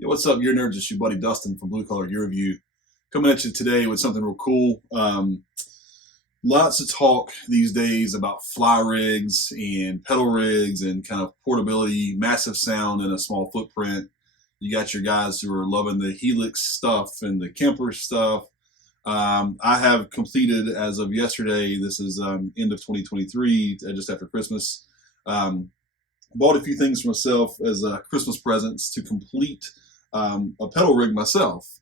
Yo, what's up, Gear Nerds? It's your buddy Dustin from Blue Collar Gear Review, coming at you today with something real cool. Lots of talk these days about fly rigs and pedal rigs and kind of portability, massive sound in a small footprint. You got your guys who are loving the Helix stuff and the Kemper stuff. I have completed, as of yesterday, this is end of 2023, just after Christmas, bought a few things for myself as Christmas presents to complete a pedal rig myself.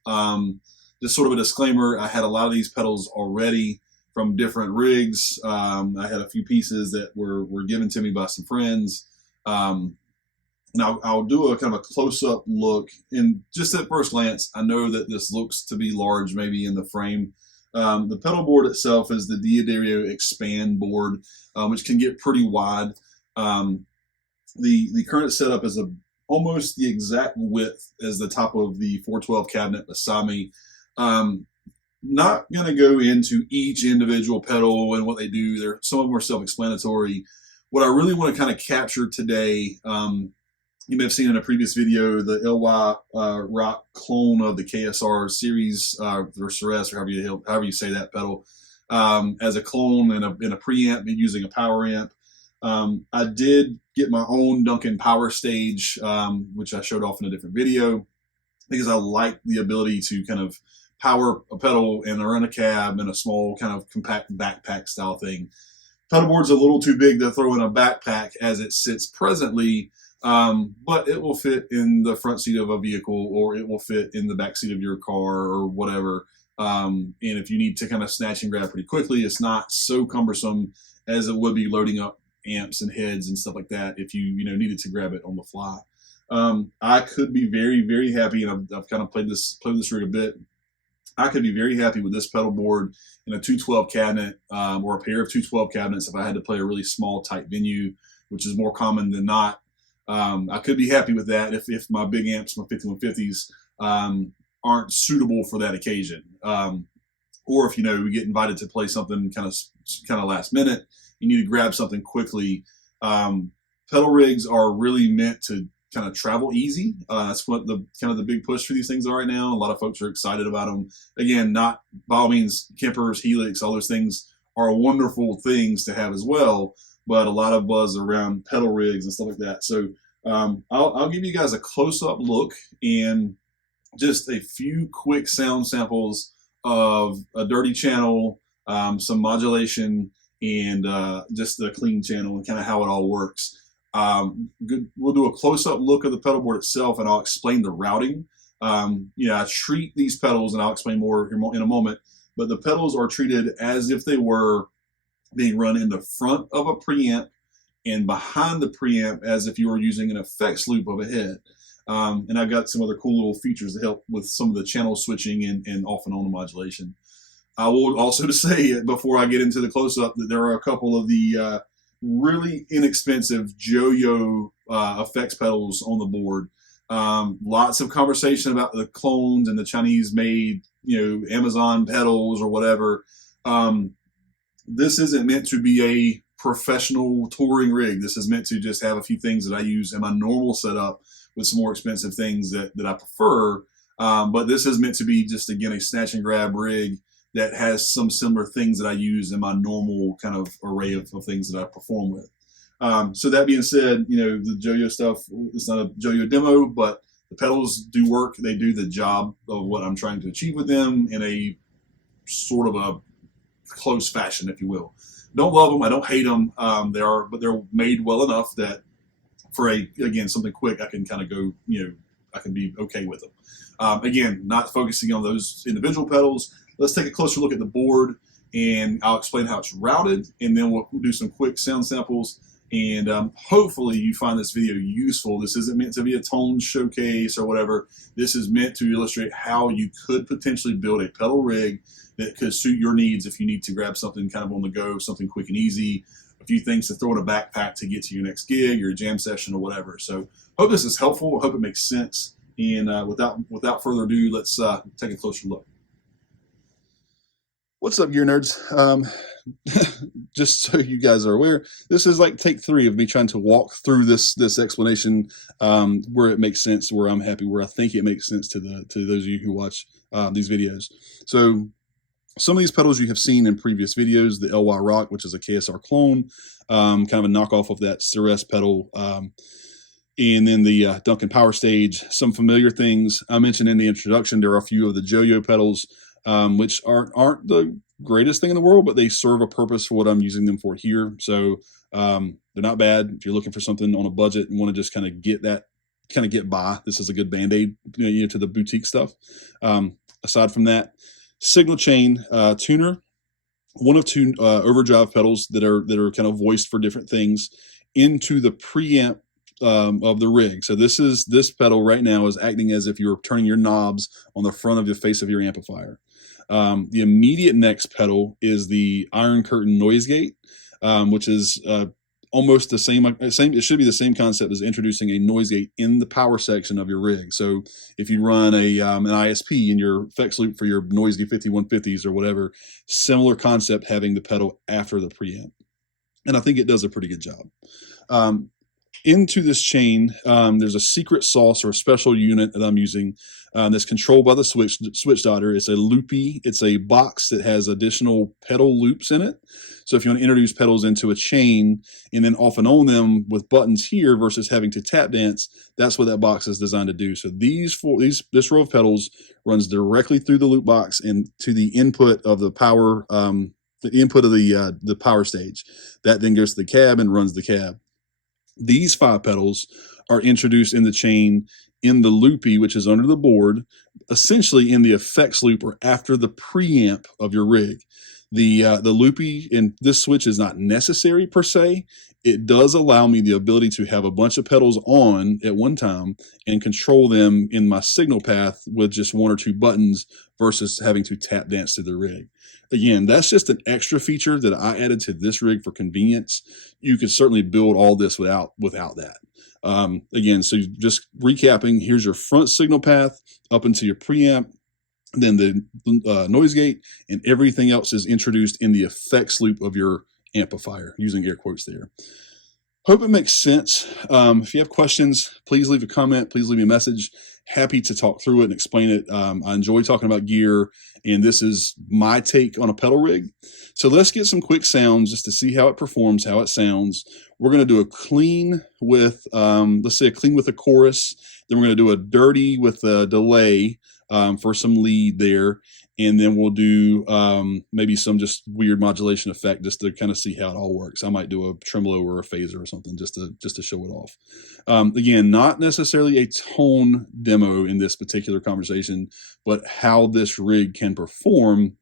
Just sort of a disclaimer, I had a lot of these pedals already from different rigs. I had a few pieces that were given to me by some friends. Now I'll do a kind of a close-up look, and just at first glance, I know that this looks to be large maybe in the frame. The pedal board itself is the Diodario Expand board, which can get pretty wide. The current setup is almost the exact width as the top of the 412 cabinet beside me. Not going to go into each individual pedal and what they do. Some of them are self-explanatory. What I really want to kind of capture today, you may have seen in a previous video, the LY Rock clone of the KSR series, or Ceres, or however you say that pedal, as a clone in a preamp using a power amp. I did get my own Duncan Power Stage, which I showed off in a different video, because I like the ability to kind of power a pedal and run a cab in a small kind of compact backpack style thing. Pedal board's a little too big to throw in a backpack as it sits presently, but it will fit in the front seat of a vehicle, or it will fit in the back seat of your car or whatever. And if you need to kind of snatch and grab pretty quickly, it's not so cumbersome as it would be loading up amps and heads and stuff like that if you needed to grab it on the fly. I could be very, very happy, and I've kind of played this rig a bit. I could be very happy with this pedal board in a 212 cabinet, or a pair of 212 cabinets if I had to play a really small, tight venue, which is more common than not. I could be happy with that if my big amps, my 5150s, aren't suitable for that occasion. Or if we get invited to play something kind of last minute, you need to grab something quickly. Pedal rigs are really meant to kind of travel easy. That's what the big push for these things are right now. A lot of folks are excited about them. Again, not by all means Kempers, Helix, all those things are wonderful things to have as well, but a lot of buzz around pedal rigs and stuff like that. So I'll give you guys a close-up look and just a few quick sound samples of a dirty channel, some modulation, and just the clean channel and kind of how it all works. We'll do a close-up look of the pedal board itself, and I'll explain the routing. I treat these pedals, and I'll explain more in a moment, but the pedals are treated as if they were being run in the front of a preamp and behind the preamp as if you were using an effects loop of a head. And I've got some other cool little features to help with some of the channel switching and off and on the modulation. I will also say, before I get into the close-up, that there are a couple of the really inexpensive Joyo effects pedals on the board. Lots of conversation about the clones and the Chinese-made, Amazon pedals or whatever. This isn't meant to be a professional touring rig. This is meant to just have a few things that I use in my normal setup with some more expensive things that I prefer. But this is meant to be just, again, a snatch and grab rig that has some similar things that I use in my normal kind of array of things that I perform with. So that being said, the Joyo stuff, it's not a Joyo demo, but the pedals do work. They do the job of what I'm trying to achieve with them in a sort of a close fashion, if you will. Don't love them. I don't hate them. But they're made well enough that for again, something quick, I can kind of go, I can be okay with them. Again, not focusing on those individual pedals. Let's take a closer look at the board, and I'll explain how it's routed, and then we'll do some quick sound samples, and hopefully you find this video useful. This isn't meant to be a tone showcase or whatever. This is meant to illustrate how you could potentially build a pedal rig that could suit your needs if you need to grab something kind of on the go, something quick and easy, a few things to throw in a backpack to get to your next gig, your jam session, or whatever. So hope this is helpful. I hope it makes sense. And without further ado, let's take a closer look. What's up, Gear Nerds? just so you guys are aware, this is like take 3 of me trying to walk through this explanation, where it makes sense, where I'm happy, where I think it makes sense to those of you who watch these videos. So some of these pedals you have seen in previous videos, the LY Rock, which is a KSR clone, kind of a knockoff of that Ceres pedal, and then the Duncan Power Stage. Some familiar things I mentioned in the introduction. There are a few of the Joyo pedals, which aren't the greatest thing in the world, but they serve a purpose for what I'm using them for here. So they're not bad if you're looking for something on a budget and want to just kind of get by. This is a good band-aid, to the boutique stuff. Aside from that, signal chain tuner, one of 2 overdrive pedals that are kind of voiced for different things into the preamp of the rig. So this pedal right now is acting as if you're turning your knobs on the front of the face of your amplifier. The immediate next pedal is the Iron Curtain Noise Gate, which is almost the same. It should be the same concept as introducing a noise gate in the power section of your rig. So if you run an ISP in your effects loop for your Noise Gate 5150s or whatever, similar concept, having the pedal after the preamp. And I think it does a pretty good job. Into this chain, there's a secret sauce or a special unit that I'm using that's controlled by the switch daughter. It's a loopy. It's a box that has additional pedal loops in it. So if you want to introduce pedals into a chain and then off and on them with buttons here versus having to tap dance, that's what that box is designed to do. So this row of pedals runs directly through the loop box and to the input of the power, the input of the power stage. That then goes to the cab and runs the cab. These 5 pedals are introduced in the chain in the loopy, which is under the board, essentially in the effects loop or after the preamp of your rig. The loopy in this switch is not necessary per se. It does allow me the ability to have a bunch of pedals on at one time and control them in my signal path with just 1 or 2 buttons versus having to tap dance to the rig. Again, that's just an extra feature that I added to this rig for convenience. You could certainly build all this without that. Again, so just recapping, here's your front signal path up into your preamp, then the noise gate, and everything else is introduced in the effects loop of your amplifier, using air quotes there. Hope it makes sense. If you have questions, please leave a comment, please leave me a message. Happy to talk through it and explain it. I enjoy talking about gear, and this is my take on a pedal rig. So let's get some quick sounds just to see how it performs, how it sounds. We're going to do a clean with, let's say a clean with a chorus. Then we're going to do a dirty with a delay for some lead there. And then we'll do maybe some just weird modulation effect just to kind of see how it all works. I might do a tremolo or a phaser or something just to show it off. Again, not necessarily a tone demo in this particular conversation, but how this rig can perform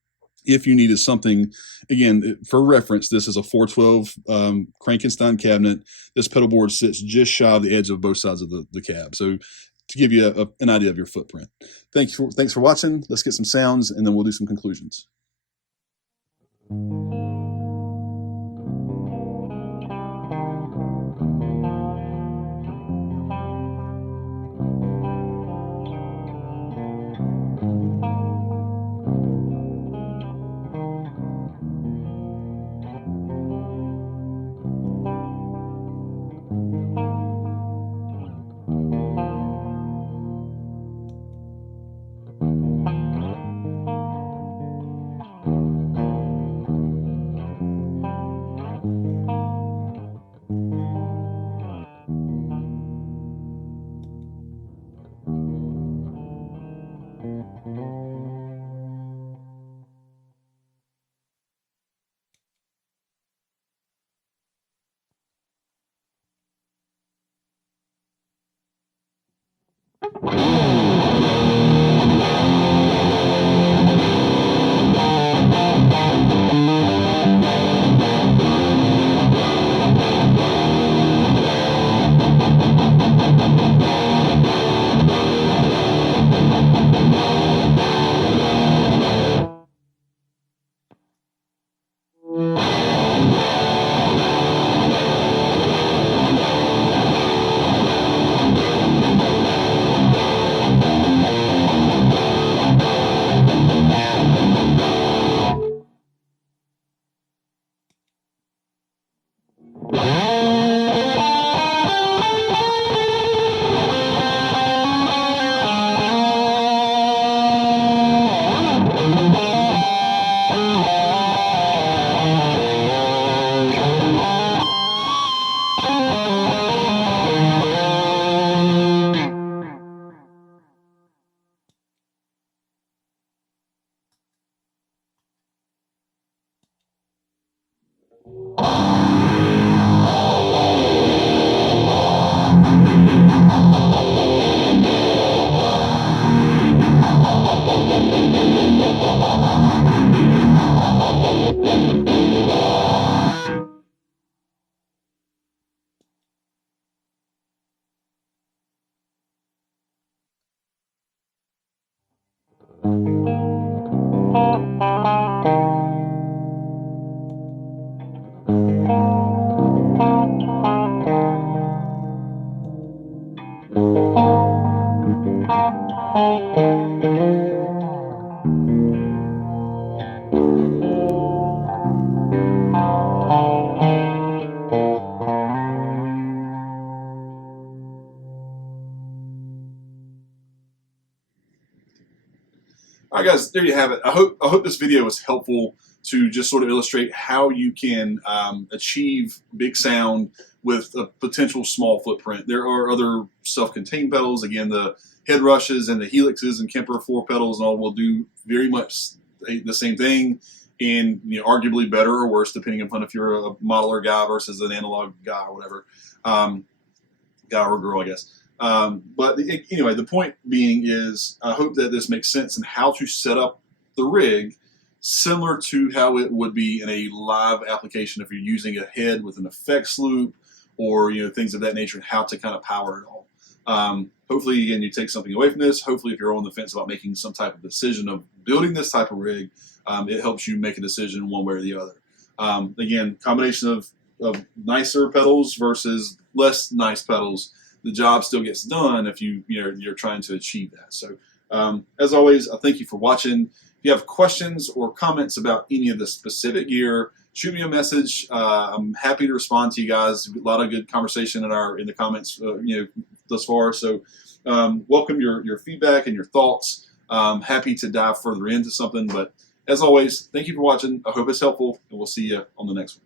if you needed something. Again, for reference, this is a 412 Frankenstein cabinet. This pedal board sits just shy of the edge of both sides of the cab. So to give you an idea of your footprint. Thanks for watching. Let's get some sounds and then we'll do some conclusions. All right, guys, there you have it. I hope this video was helpful to just sort of illustrate how you can achieve big sound with a potential small footprint. There are other self-contained pedals. Again, the head rushes and the helixes and Kemper 4 pedals and all will do very much the same thing, and arguably better or worse depending upon if you're a modeler guy versus an analog guy or whatever, guy or girl, I guess. But anyway, the point being is I hope that this makes sense in how to set up the rig similar to how it would be in a live application if you're using a head with an effects loop or things of that nature, and how to kind of power it all. Hopefully, again, you take something away from this. Hopefully, if you're on the fence about making some type of decision of building this type of rig, it helps you make a decision one way or the other. Again, combination of nicer pedals versus less nice pedals. The job still gets done if you're trying to achieve that. So, as always, I thank you for watching. If you have questions or comments about any of the specific gear, shoot me a message. I'm happy to respond to you guys. A lot of good conversation in the comments, thus far. So, welcome your feedback and your thoughts. Happy to dive further into something. But as always, thank you for watching. I hope it's helpful, and we'll see you on the next one.